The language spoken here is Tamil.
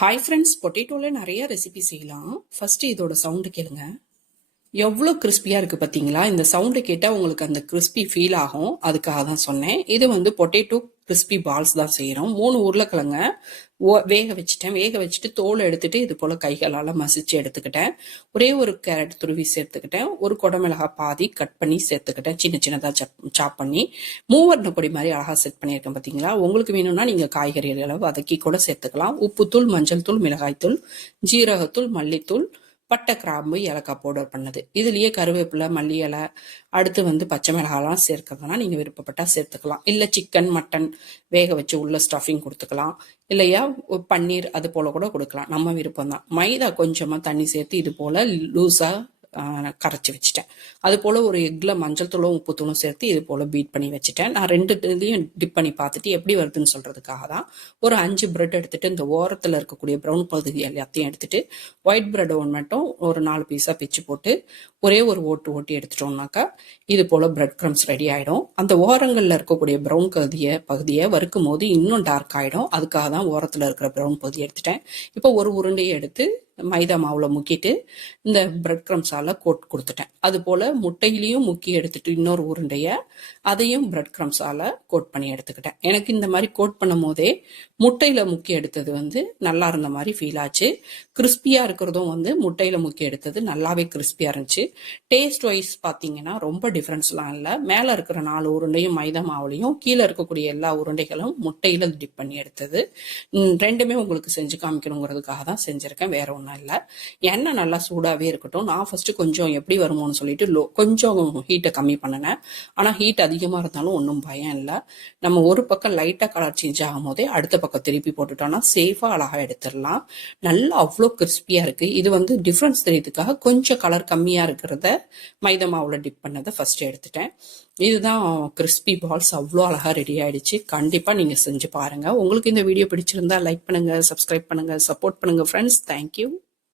ஹாய் ஃப்ரெண்ட்ஸ், பொட்டேட்டோவில் நிறைய ரெசிபி செய்யலாம். ஃபர்ஸ்ட் இதோட சவுண்டு கேளுங்க. எவ்வளோ கிறிஸ்பியாக இருக்குது பார்த்தீங்களா? இந்த சவுண்டு கேட்டால் உங்களுக்கு அந்த கிறிஸ்பி ஃபீல் ஆகும். அதுக்காக தான் சொன்னேன். இது வந்து பொட்டேட்டோ கிறிஸ்பி பால்ஸ் தான் செய்கிறோம். 3 உருளைக்கிழங்க வேக வச்சுட்டேன். வேக வச்சுட்டு தோலை எடுத்துட்டு இது போல் கைகளால் மசிச்சு எடுத்துக்கிட்டேன். ஒரே ஒரு கேரட் துருவி சேர்த்துக்கிட்டேன். ஒரு குடமிளகா பாதி கட் பண்ணி சேர்த்துக்கிட்டேன். சின்ன சின்னதாக சாப் பண்ணி மூவர்ண பொடி மாதிரி அழகாக செட் பண்ணியிருக்கேன் பார்த்தீங்களா? உங்களுக்கு வேணும்னா நீங்கள் காய்கறிகளை வதக்கி கூட சேர்த்துக்கலாம். உப்புத்தூள், மஞ்சள் தூள், மிளகாய்த்தூள், ஜீரகத்தூள், மல்லித்தூள், பட்டை, கிராம்பு, ஏலக்காய் பவுடர் பண்ணது. இதுலேயே கருவேப்பிலை, மல்லி இலை, அடுத்து வந்து பச்சை மிளகாலாம் சேர்க்கறதுனா நீங்கள் விருப்பப்பட்டால் சேர்த்துக்கலாம். இல்லை சிக்கன், மட்டன் வேக வச்சு உள்ள ஸ்டஃபிங் கொடுத்துக்கலாம். இல்லையா பன்னீர் அது போல் கூட கொடுக்கலாம். நம்ம விருப்பம் தான். மைதா கொஞ்சமாக தண்ணி சேர்த்து இது போல் லூஸாக கரைச்சி வச்சுட்டேன். அது போல் ஒரு எக்கில் மஞ்சள் தூளும் உப்பு தூளும் சேர்த்து இது போல் பீட் பண்ணி வச்சுட்டேன். நான் 2 இதுலையும் டிப் பண்ணி பார்த்துட்டு எப்படி வருதுன்னு சொல்கிறதுக்காக தான் ஒரு 5 பிரெட் எடுத்துகிட்டு இந்த ஓரத்தில் இருக்கக்கூடிய ப்ரௌன் பகுதி எல்லாத்தையும் எடுத்துகிட்டு ஒயிட் பிரெட் ஒன்று மட்டும் ஒரு 4 பீஸாக பிச்சு போட்டு ஒரே ஒரு ஓட்டி எடுத்துட்டோம்னாக்கா இது போல் பிரெட் க்ரம்ஸ் ரெடி ஆகிடும். அந்த ஓரங்களில் இருக்கக்கூடிய ப்ரௌன் பகுதியை வறுக்கும் போது இன்னும் டார்க் ஆகிடும். அதுக்காக தான் ஓரத்தில் இருக்கிற ப்ரௌன் பகுதியை எடுத்துட்டேன். இப்போ ஒரு உருண்டையை எடுத்து மைதா மாவில் முக்கிட்டு இந்த பிரெட் க்ரம்ஸால் கோட் கொடுத்துட்டேன். அது போல் முட்டையிலையும் முக்கி எடுத்துட்டு இன்னொரு உருண்டையை அதையும் பிரெட் க்ரம்ஸால் கோட் பண்ணி எடுத்துக்கிட்டேன். எனக்கு இந்த மாதிரி கோட் பண்ணும் போதே முட்டையில் முக்கி எடுத்தது வந்து நல்லா இருந்த மாதிரி ஃபீல் ஆச்சு. கிறிஸ்பியாக இருக்கிறதும் வந்து முட்டையில் முக்கி எடுத்தது நல்லாவே கிறிஸ்பியாக இருந்துச்சு. டேஸ்ட் வைஸ் பார்த்தீங்கன்னா ரொம்ப டிஃப்ரென்ஸ்லாம் இல்லை. மேலே இருக்கிற 4 உருண்டையும் மைதா மாவுலையும், கீழே இருக்கக்கூடிய எல்லா உருண்டைகளும் முட்டையில் டிப் பண்ணி எடுத்தது. ரெண்டுமே உங்களுக்கு செஞ்சு காமிக்கணுங்கிறதுக்காக தான் செஞ்சுருக்கேன், வேற ஒன்றும் இல்லை. எண்ணெய் நல்லா சூடாகவே இருக்கட்டும். நான் ஃபர்ஸ்ட் கொஞ்சம் எப்படி வருமோன்னு சொல்லிட்டு கொஞ்சம் ஹீட்டை கம்மி பண்ணினேன். ஆனால் ஹீட் அதிகமாக இருந்தாலும் ஒன்றும் பயம் இல்லை. நம்ம ஒரு பக்கம் லைட்டாக கலர் சேஞ்ச் ஆகும் போதே அடுத்த பக்கம் திருப்பி போட்டுட்டோம்னா சேஃபாக அழகாக எடுத்துடலாம். நல்லா அவ்வளோ கிறிஸ்பியாக இருக்குது. இது வந்து டிஃப்ரென்ஸ் தெரியறதுக்காக கொஞ்சம் கலர் கம்மியாக இருக்கிறத மைதா மாவில் டிப் பண்ணதை ஃபர்ஸ்ட் எடுத்துட்டேன். இதுதான் கிறிஸ்பி பால்ஸ். அவ்வளோ அழகாக ரெடி ஆயிடுச்சு. கண்டிப்பாக நீங்கள் செஞ்சு பாருங்கள். உங்களுக்கு இந்த வீடியோ பிடிச்சிருந்தா லைக் பண்ணுங்கள், சப்ஸ்கிரைப் பண்ணுங்கள், சப்போர்ட் பண்ணுங்கள் ஃப்ரெண்ட்ஸ். தேங்க்யூ.